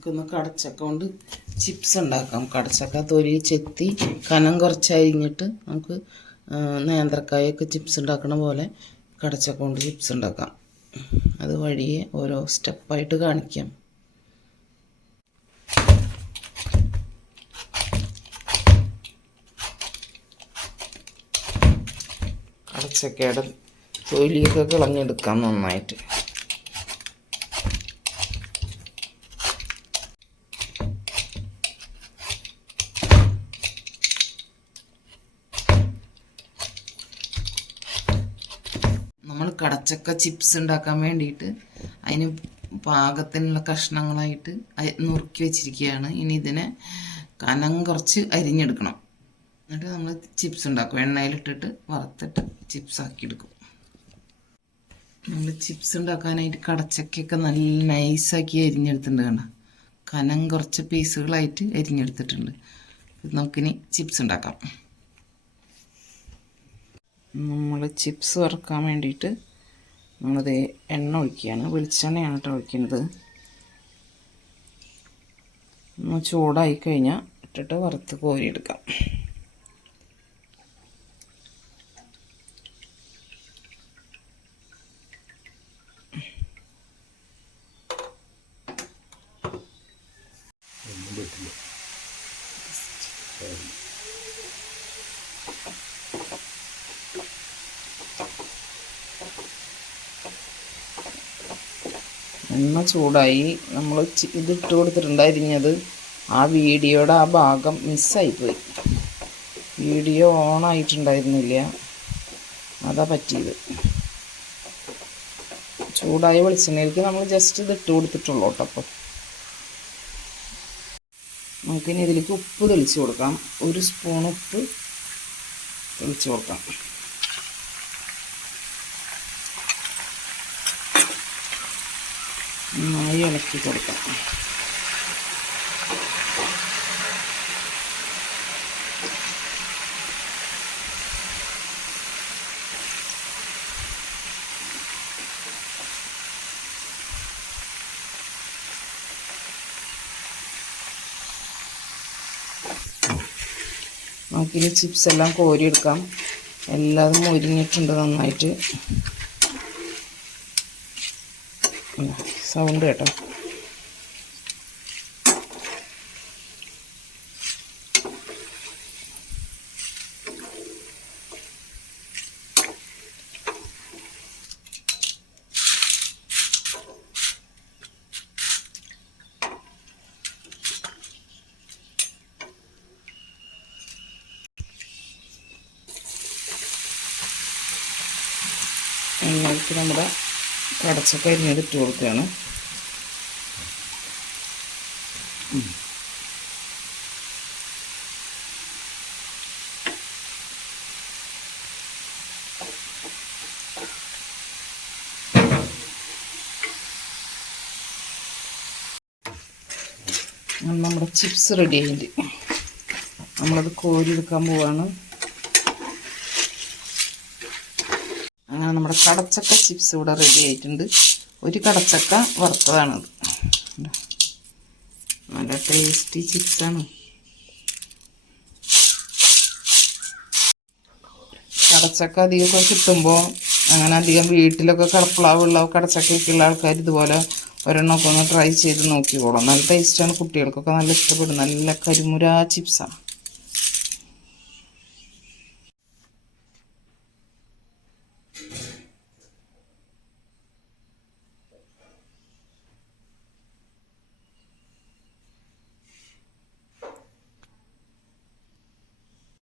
നമുക്കൊന്ന് കടച്ചക്ക കൊണ്ട് ചിപ്സ് ഉണ്ടാക്കാം. കടച്ചക്ക തൊലി ചെത്തി കനം കുറച്ച് അരിഞ്ഞിട്ട് നമുക്ക് നേന്ത്രക്കായൊക്കെ ചിപ്സ് ഉണ്ടാക്കണ പോലെ കടച്ചക്ക കൊണ്ട് ചിപ്സ് ഉണ്ടാക്കാം. അത് വഴിയെ ഓരോ സ്റ്റെപ്പായിട്ട് കാണിക്കാം. കടച്ചക്കയുടെ തൊലിയൊക്കെ കളഞ്ഞെടുക്കാം നന്നായിട്ട്. നമ്മൾ കടച്ചക്ക ചിപ്സ് ഉണ്ടാക്കാൻ വേണ്ടിയിട്ട് അതിന് പാകത്തിനുള്ള കഷ്ണങ്ങളായിട്ട് നുറുക്കി വെച്ചിരിക്കുകയാണ്. ഇനി ഇതിനെ കനം കുറച്ച് അരിഞ്ഞെടുക്കണം. എന്നിട്ട് നമ്മൾ ചിപ്സ് ഉണ്ടാക്കും. എണ്ണയിലിട്ടിട്ട് വറുത്തിട്ട് ചിപ്സ് ആക്കിയെടുക്കും. നമ്മൾ ചിപ്സ് ഉണ്ടാക്കാനായിട്ട് കടച്ചക്കയൊക്കെ നല്ല നൈസാക്കി അരിഞ്ഞെടുത്തിട്ടുണ്ട്. കണ്ട കനം കുറച്ച് പീസുകളായിട്ട് അരിഞ്ഞെടുത്തിട്ടുണ്ട്. നമുക്കിനി ചിപ്സ് ഉണ്ടാക്കാം. നമ്മൾ ചിപ്സ് വറുക്കാൻ വേണ്ടിയിട്ട് നമ്മളത് എണ്ണ ഒഴിക്കുകയാണ്. വെളിച്ചെണ്ണയാണ് കേട്ടോ ഒഴിക്കുന്നത്. ഒന്ന് ചൂടായി കഴിഞ്ഞാൽ ഇട്ടിട്ട് വറുത്ത് കോരിയെടുക്കാം. എണ്ണ ചൂടായി. നമ്മൾ ഇതിട്ട് കൊടുത്തിട്ടുണ്ട് അരിഞ്ഞത്. ആ വീഡിയോയുടെ ആ ഭാഗം മിസ്സായിപ്പോയി. വീഡിയോ ഓണായിട്ടുണ്ടായിരുന്നില്ല, അതാ പറ്റിയത്. ചൂടായ വെളിച്ചെണ്ണയിലേക്ക് നമ്മൾ ജസ്റ്റ് ഇതിട്ട് കൊടുത്തിട്ടുള്ളൂ കേട്ടോ. അപ്പോൾ നമുക്കിനി ഇതിലേക്ക് ഉപ്പ് തെളിച്ച് കൊടുക്കാം. 1 സ്പൂൺ ഉപ്പ് തെളിച്ച് കൊടുക്കാം. നന്നായി ഇളക്കി കൊടുക്കാം. നമുക്കിനി ചിപ്സ് എല്ലാം കോരിയെടുക്കാം. എല്ലാതും മൊരിഞ്ഞിട്ടുണ്ട് നന്നായിട്ട്. സൗണ്ട് കേട്ടോ. എണ്ണയ്ക്ക് നമ്മുടെ കടച്ചക്ക അരിഞ്ഞെടുത്ത് കൊടുക്കുകയാണ്. നമ്മുടെ ചിപ്സ് റെഡി ആയിട്ട് നമ്മളത് കോരിയെടുക്കാൻ പോവാണ്. അങ്ങനെ നമ്മുടെ കടച്ചക്ക ചിപ്സ് ഇവിടെ റെഡി ആയിട്ടുണ്ട്. ഒരു കടച്ചക്ക വറുത്തതാണത്. നല്ല ടേസ്റ്റി ചിപ്സാണ്. കടച്ചക്ക അധികമൊക്കെ കിട്ടുമ്പോൾ അങ്ങനെ അധികം വീട്ടിലൊക്കെ കടപ്പ്ളാവുള്ള കടച്ചക്കയൊക്കെ ഉള്ള ആൾക്കാർ ഇതുപോലെ ഒരെണ്ണമൊക്കെ ഒന്ന് ട്രൈ ചെയ്ത് നോക്കിക്കോളാം. നല്ല ടേസ്റ്റാണ്. കുട്ടികൾക്കൊക്കെ നല്ല ഇഷ്ടപ്പെടും. നല്ല കരിമുര ചിപ്സാണ്.